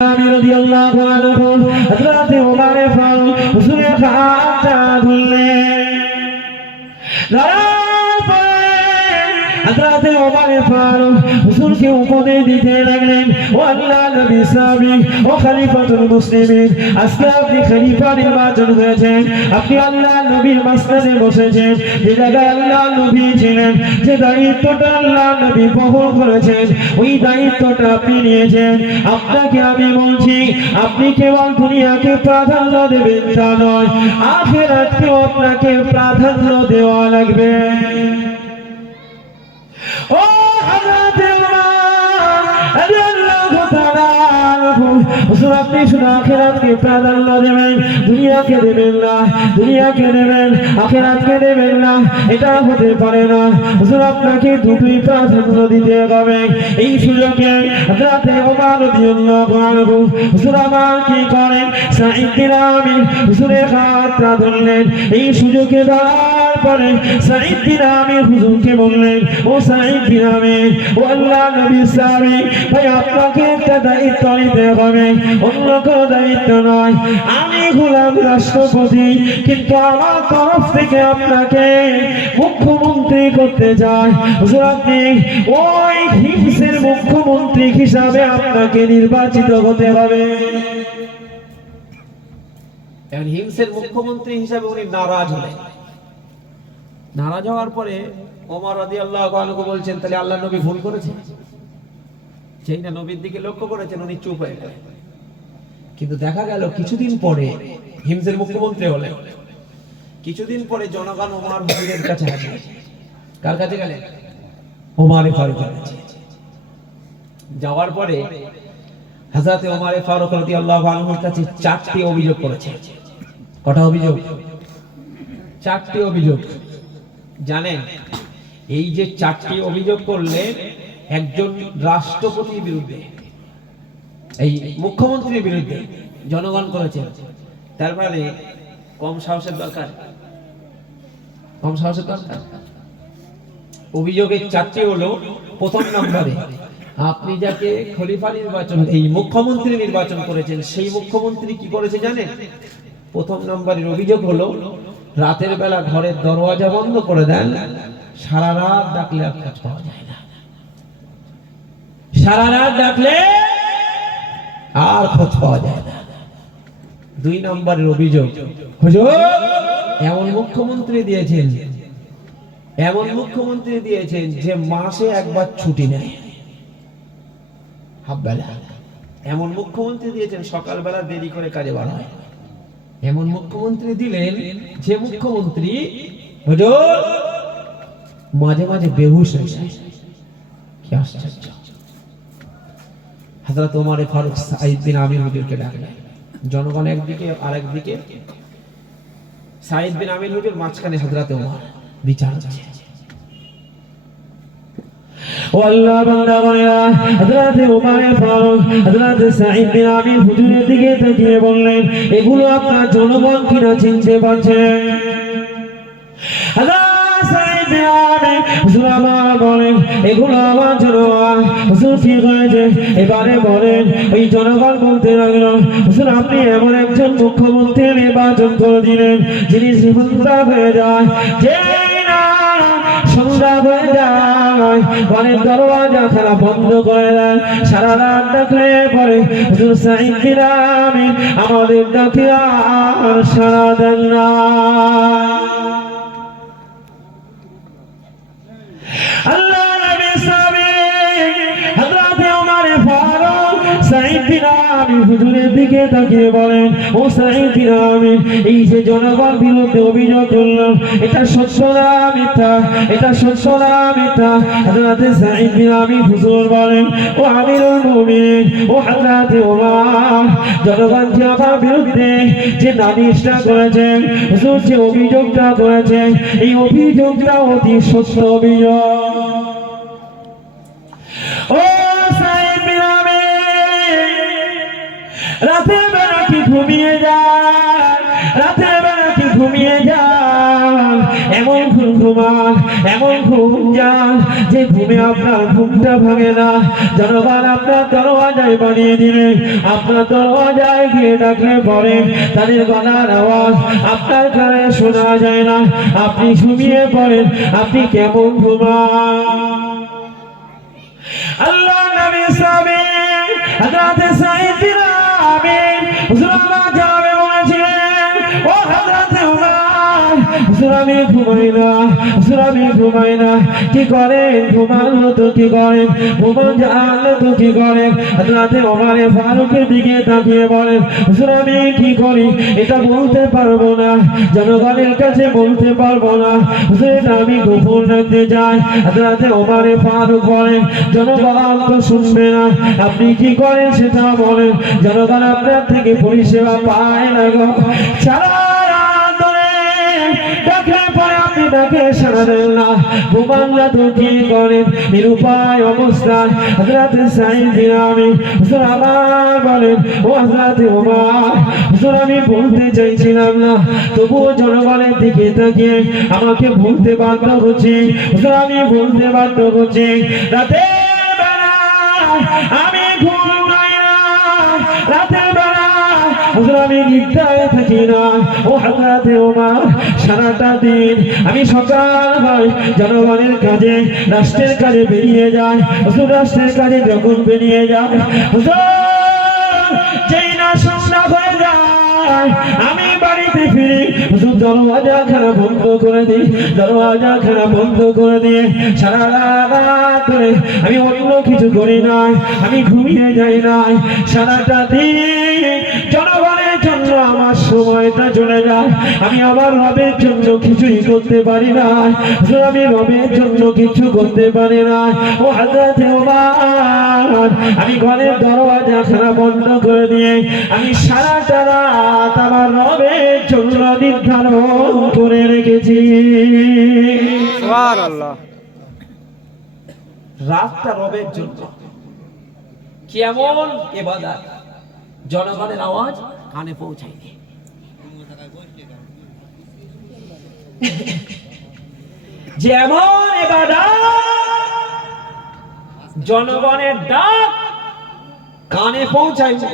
রাদিয়াল্লাহু আনহু হযরত ওমর ফারুক হুজুরের হাতটা ধরলেন। হযরত ওমর ফারুক হুজুরকে উপদেশ দিতে লাগলেন, ও আল্লাহর নবী সাবিক ও খলিফাতুল মুসলিমিন, আজকে আপনি খলিফা নির্বাচন হয়েছেন, আপনি আল্লাহর নবীর মাসনাদে বসেছেন, যে জায়গায় আল্লাহর নবী ছিলেন, যে দায়িত্বটা আল্লাহর নবী বহন করেছেন, ওই দায়িত্বটা আপনি নিয়েছেন। আপনাকে আমি বলছি, আপনি কেবল দুনিয়াকে প্রাধান্য দেবেন তা নয়, আখিরাতকেও আপনাকে প্রাধান্য দেওয়া লাগবে। ও হযরত হুজুর, আপনি শুধু আখিরাতকে প্রাধান্য দেবেন, দুনিয়াকে দেবেন না, দুনিয়াকে দেবেন, আখিরাতকে দেবেন না, এটা হতে পারে না। হুজুর, আপনাকে দুটোই প্রাধান্য দিতে হবে। এই সুযোগে হযরত ওমর রাদিয়াল্লাহু আনহু হুজুর আমার কি করেন, সাঈদ বিন আমির হুজুরের হাতটা ধরলেন। এই সুযোগে ধরার পরে সাঈদ বিন আমির হুজুরকে বললেন, ও সাঈদ বিন আমির, ও আল্লাহর নবী সাবিক, ভাই আপনাকে একটা দায়িত্ব নিতে হবে, অন্য কোনো দায়িত্ব নয়। আমি গোলাম রাষ্ট্রপতি, কিন্তু আমার তরফ থেকে আপনাকে মুখ্যমন্ত্রী করতে চাই। হুজুর, আপনি ওই হিমসের মুখ্যমন্ত্রী হিসাবে আপনাকে নির্বাচিত হতে হবে। হিমসের মুখ্যমন্ত্রী হিসাবে উনি নারাজ হলেন। নারাজ হওয়ার পরে ওমর রাদিয়াল্লাহু আনহু বলছেন, তাহলে আল্লাহর নবী ভুল করেছেন? সেই না নবীর দিকে লক্ষ্য করেছেন, উনি চুপ হয়ে গেলেন। কিন্তু দেখা গেল কিছুদিন পরে হিমসের মুখ্যমন্ত্রী হলেন। কিছুদিন পরে জনগণ ওমর হুজুরের কাছে আসে। কার কাছে গেলেন? ওমর ফারুকের কাছে। যাওয়ার পরে হযরত ওমর ফারুক রাদিয়াল্লাহু আনহুর কাছে 4টি অভিযোগ করেছে। কটা অভিযোগ? 4টি অভিযোগ। জানেন, এই যে 4টি অভিযোগ করলেন একজন রাষ্ট্রপতির বিরুদ্ধে, এই মুখ্যমন্ত্রীর বিরুদ্ধে জনগণ করেছেন। তার মানে কম সাহসের দরকার, কম সাহসের দরকার। অভিযোগের 4টি হলো, প্রথম নম্বরে আপনি যাকে খলিফা নির্বাচন, এই মুখ্যমন্ত্রী নির্বাচন করেছেন, সেই মুখ্যমন্ত্রী কি করেছে জানেন? প্রথম নম্বরের অভিযোগ হলো, রাতের বেলা ঘরের দরওয়াজা বন্ধ করে দেন, সারা রাত ডাকলে আর খোঁজ পাওয়া যায় না। সারা রাত ডাকলে আর খোঁজ পাওয়া যায় না। 2 নম্বরের অভিযোগ, হুজুর এমন মুখ্যমন্ত্রী দিয়েছেন, এমন মুখ্যমন্ত্রী দিয়েছেন যে মাসে একবার ছুটি নেয়, হাফবেলা। এমন মুখ্যমন্ত্রী দিয়েছেন সকালবেলা দেরি করে কাজে বার হয়। এমন মুখ্যমন্ত্রী দিলেন যে মুখ্যমন্ত্রী হুজুর মাঝে মাঝে বেহুশ হয়ে যায়। কি আশ্চর্য! হযরত ওমর ফারুক সাঈদ বিন আমির হুজুরকে ডাকলেন। জনগণ একদিকে আর একদিকে সাঈদ বিন আমির হুজুর, মাঝখানে হযরত ওমর বিচার করছে। ও আল্লাহ বান্দাগণেরা, হযরত ওমর ফারুক হযরত সাঈদ বিন আমির হুজুরের দিকে তাকিয়ে বললেন, এগুলো আপনার জনগণ কিনা চিনতে পারছেন? হযরত সাঈদ বিন আমির হুজুর আমার বলেন, এগুলো আমার জনগণ। হুজুর ঠিক হয়েছে, এবারে বলেন। ওই জনগণ বলতে লাগলো, হুজুর আপনি এমন একজন মুখ্যমন্ত্রী নির্বাচন করে দিলেন যিনি সন্ধ্যা হয়ে যায়, যে না সন্ধ্যা হয়ে যায় ঘরের দরওয়াজা খানা বন্ধ করে দেন, সারা রাত ডাকলে পরে হুজুর সাঈদ বিন আমির আমাদের ডাকে আর সাড়া দেন না। আল্লাহ নবী সাবিক হযরত ওমর ফারুক সাঈদ বিন আমির হুজুরের দিকে তাকিয়ে বলেন, ও সাঈদ বিন আমির, এই যে জনগণ বিরুদ্ধে অভিযোগ করলো, এটা সত্য না মিথ্যা? এটা সত্য না মিথ্যা? হযরত সাঈদ বিন আমির হুজুর বলেন, ও আমিরুল মুমিনিন, ও হযরত ওমর, জনগণ যে আমার বিরুদ্ধে যে নালিশটা করেছেন, হুজুর যে অভিযোগটা করেছেন, এই অভিযোগটা অতি সত্য অভিযোগ। ও সাঈদ বিন আমির, রাতের বেলা কি ঘুমিয়ে যান? রাতের বেলা কি ঘুমিয়ে যান? এমন ঘুমান, এমন ঘুম যান যে ঘুমে আপনার ঘুমটা ভাঙে না। জনগণ আপনার দরওয়াজায় বানিয়ে দিলে, আপনার দরওয়াজায় গিয়ে ডাকলে পরে তাদের গলার আওয়াজ আপনার কানে শোনা যায় না। আপনি ঘুমিয়ে পড়েন, আপনি কেমন ঘুমান। আল্লাহ নবী সাহাবী হযরত সাঈদ বিন আমির হুজুর আমার জানাবে বলেছিলেন, ও হযরত উমর, হুজুর আমি ঘুমাই না, হুজুর আমি ঘুমাই না। কি করেন? ঘুমানো তো কি করেন? ঘুমান জানলে তো কি করেন? হযরত ওমর ফারুকের দিকে তাকিয়ে বলেন, হুজুর আমি কি করি এটা বলতে পারবো না, জনগণের কাছে বলতে পারবো না, হুজুর এটা আমি গোপন রাখতে চাই। হযরত ওমর ফারুক বলেন, জনগণ তো শুনবে না, আপনি কি করেন সেটা বলেন, জনগণ আপনার থেকে পরিষেবা পায় না গো। সারা রাত ধরে ডাকলে পরে আপনি ডাকে সাড়া দেন না, ঘুমান না তো কি করেন? নিরুপায় অবস্থায় হযরত সাঈদ বিন আমির হুজুর আবার বলেন, ও হযরত ওমর, হুজুর আমি বলতে চাইছিলাম না, তবুও জনগণের দিকে তাকিয়ে আমাকে বলতে বাধ্য হচ্ছে, হুজুর আমি বলতে বাধ্য হচ্ছে। রাতে আমি ঘুমাই না, রাতের বেলা হুজুর আমি নিদ্রায় থাকি না। ও হযরত ওমর, সারাটা দিন আমি সকাল হয় জনগণের কাজে, রাষ্ট্রের কাজে বেরিয়ে যায়। হুজুর রাষ্ট্রের কাজে যখন বেরিয়ে যায়, হুজুর যেই না সন্ধ্যা হয়ে যায় আমি বাড়িতে ফিরি, হুজুর দরওয়াজা খানা বন্ধ করে দিই, দরওয়াজা খানা বন্ধ করে দিয়ে সারা রাত ধরে আমি অন্য কিছু করি নাই, আমি ঘুমিয়ে যাই নাই। সারাটা দিন জনগণের জন্য আমার সময়টা চলে যায়, আমি আমার রবের জন্য কিছুই করতে পারি না, হুজুর আমি রবের জন্য কিছু করতে পারি না। ও হযরত ওমর, আমি ঘরের দরওয়াজা খানা বন্ধ করে দিয়ে আমি সারাটা রাত আমার রবের জন্য নির্ধারণ করে রেখেছি। সুবহানাল্লাহ। রাতটা রবের জন্য। কেমন ইবাদত, জনগণের আওয়াজ কানে পৌঁছায়নি। যেমন ইবাদত, জনগণের ডাক কানে পৌঁছায়নি।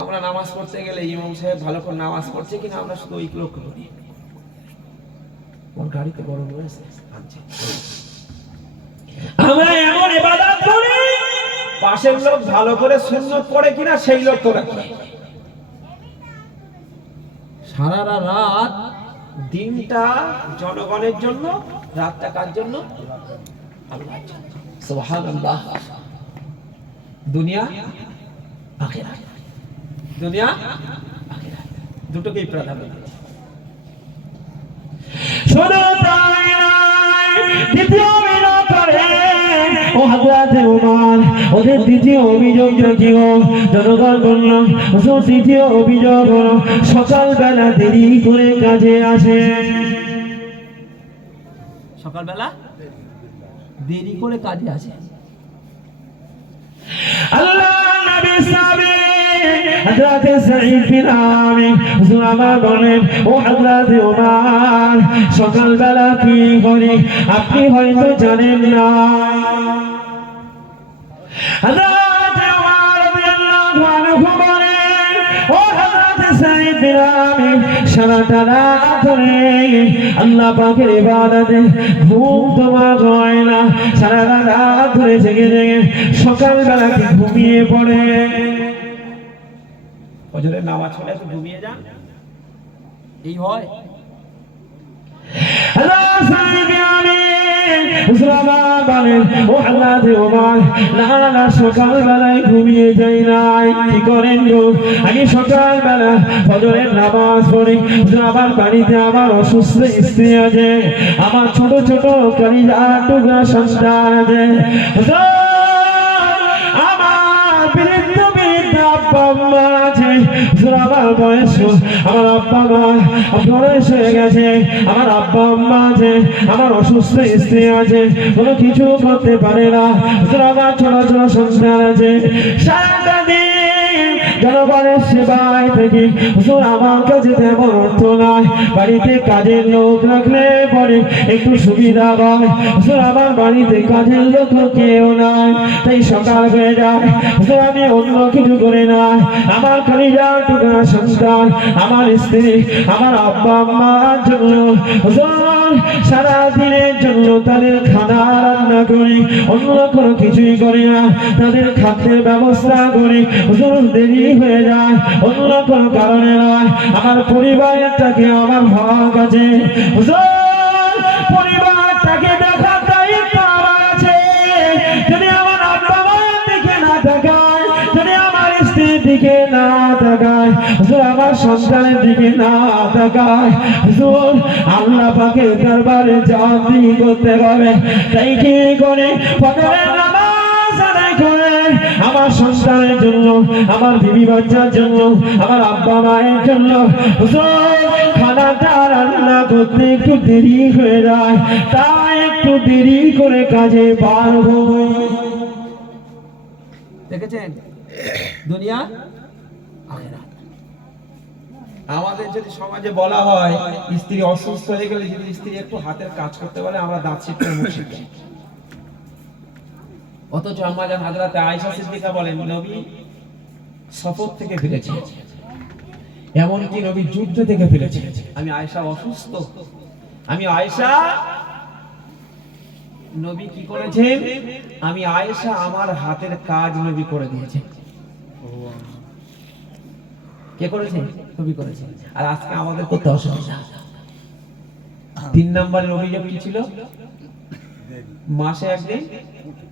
আমরা নামাজ পড়তে গেলে ইমাম সাহেব ভালো করে নামাজ পড়ছে কিনা আমরা শুধু ওই লক্ষ্য করি। ওর গাড়িতে বড় রয়েছে, আমরা এমন ইবাদত করি, পাশের লোক ভালো করে সুন্নত পড়ে কিনা সেই লক্ষ্য রাখি। সারা রাত দিনটা জনগণের জন্য, রাতটা কার জন্য? আল্লাহর জন্য। সুবহানাল্লাহ। দুনিয়া আখিরাত, দুনিয়া আখিরাত দুটোকেই প্রাধান্য দিয়েছে। শুধু তাই নয়, দ্বিতীয় অভিযোগ করে ও হযরত ওমর, ওদের দ্বিতীয় অভিযোগ কি? জনগণ বলল, দ্বিতীয় অভিযোগ হলো সকালবেলা দেরি করে কাজে আসে। সকালবেলা দেরি করে কাজে আসে। আল্লাহ নবী সাহাবী হযরত সাঈদ বিন আমির হুজুর আমার বলেন, ও হযরত ওমর, সকালবেলা কি করে আপনি হয়তো জানেন না। হযরত ওমর রাদিয়াল্লাহু আনহু বলেন, ও হযরত সাঈদ বিন আমির, সারাটা রাত ধরে আল্লাহ পাকের ইবাদতে ঘুম তোমার হয় না, সারা রাত ধরে জেগে জেগে সকালবেলা কি ঘুমিয়ে পড়ে? ফজরের নামাজ পড়ে একটু ঘুমিয়ে যান, এই হয়? সকালবেলায় ঘুমিয়ে যাই নাই। কি করেন গো? আমি সকালবেলা ফজরের নামাজ পড়ি, আমার বাড়িতে আমার অসুস্থ স্ত্রী আছে, আমার ছোট ছোট কলিজা টুকরা সন্তান আছে, আমার বৃদ্ধ বৃদ্ধ আব্বা আম্মা আছে, আমার বয়স, আমার আব্বা মা বয়স হয়ে গেছে, আমার আব্বা আম্মা আছে, আমার অসুস্থ স্ত্রী আছে, কোনো কিছু করতে পারে না, আমার ছোট ছোট সন্তান আছে। সারাটা দিন জনগণের সেবায় থেকে হুজুর আমার কাছে তেমন অর্থ নাই, বাড়িতে কাজের লোক রাখলে পরে একটু সুবিধা হয়। হুজুর আমার বাড়িতে কাজের লোক কেউ নাই, তাই সকাল হয়ে যায়, হুজুর আমি অন্য কিছু করে না, আমার কলিজা টুকরা সন্তান, আমার স্ত্রী, আমার আব্বা আম্মার জন্য হুজুর সারা দিনের জন্য তাদের খানা রান্না করি, অন্য কোনো কিছুই করি না, তাদের খাদ্যের ব্যবস্থা করি। হুজুর দেরি হয়ে যায় অন্য কোনো কারণে নয়, আমার পরিবারটাকে আমার ভালো কাছে হুজুর পরিবারটাকে দেখার দায়িত্ব আমার আছে। যদি আমার আব্বা মায়ের দিকে না তাকায়, যদি আমার স্ত্রীর দিকে না তাকায়, হুজুর আমার সন্তানের দিকে না তাকায়, হুজুর আল্লাহ পাকের দরবারে জাতি করতে হবে। তাই কি করে ফজরের নামাজ আদায় করে আমার সন্তানের জন্য, আমার বিবি বাচ্চার জন্য, আমার আব্বা মায়ের জন্য হুজুর খানাটা রান্না করতে একটু দেরি হয়ে যায়, তাই একটু দেরি করে কাজে বার হই। দেখেছেন দুনিয়া আখিরাত। আমাদের যদি সমাজে বলা হয় স্ত্রী অসুস্থ হয়ে গেলে যদি স্ত্রী একটু হাতের কাজ করতে বলে আমরা দাঁত চিপতে মুখ চিপতে, অথচ আম্মাজান হযরতে আয়েশা সিদ্দিকা বলেন নবী সফর থেকে ফিরেছে, এমনকি নবী যুদ্ধ থেকে ফিরেছে, আমি আয়েশা অসুস্থ, আমি আয়েশা, নবী কি করেছেন, আমি আয়েশা আমার হাতের কাজ নবী করে দিয়েছেন। কে করেছে? নবী করেছে। আর আজকে আমাদের করতে অসুবিধা। 3 নম্বরের অভিযোগ কি ছিল? মাসে একদিন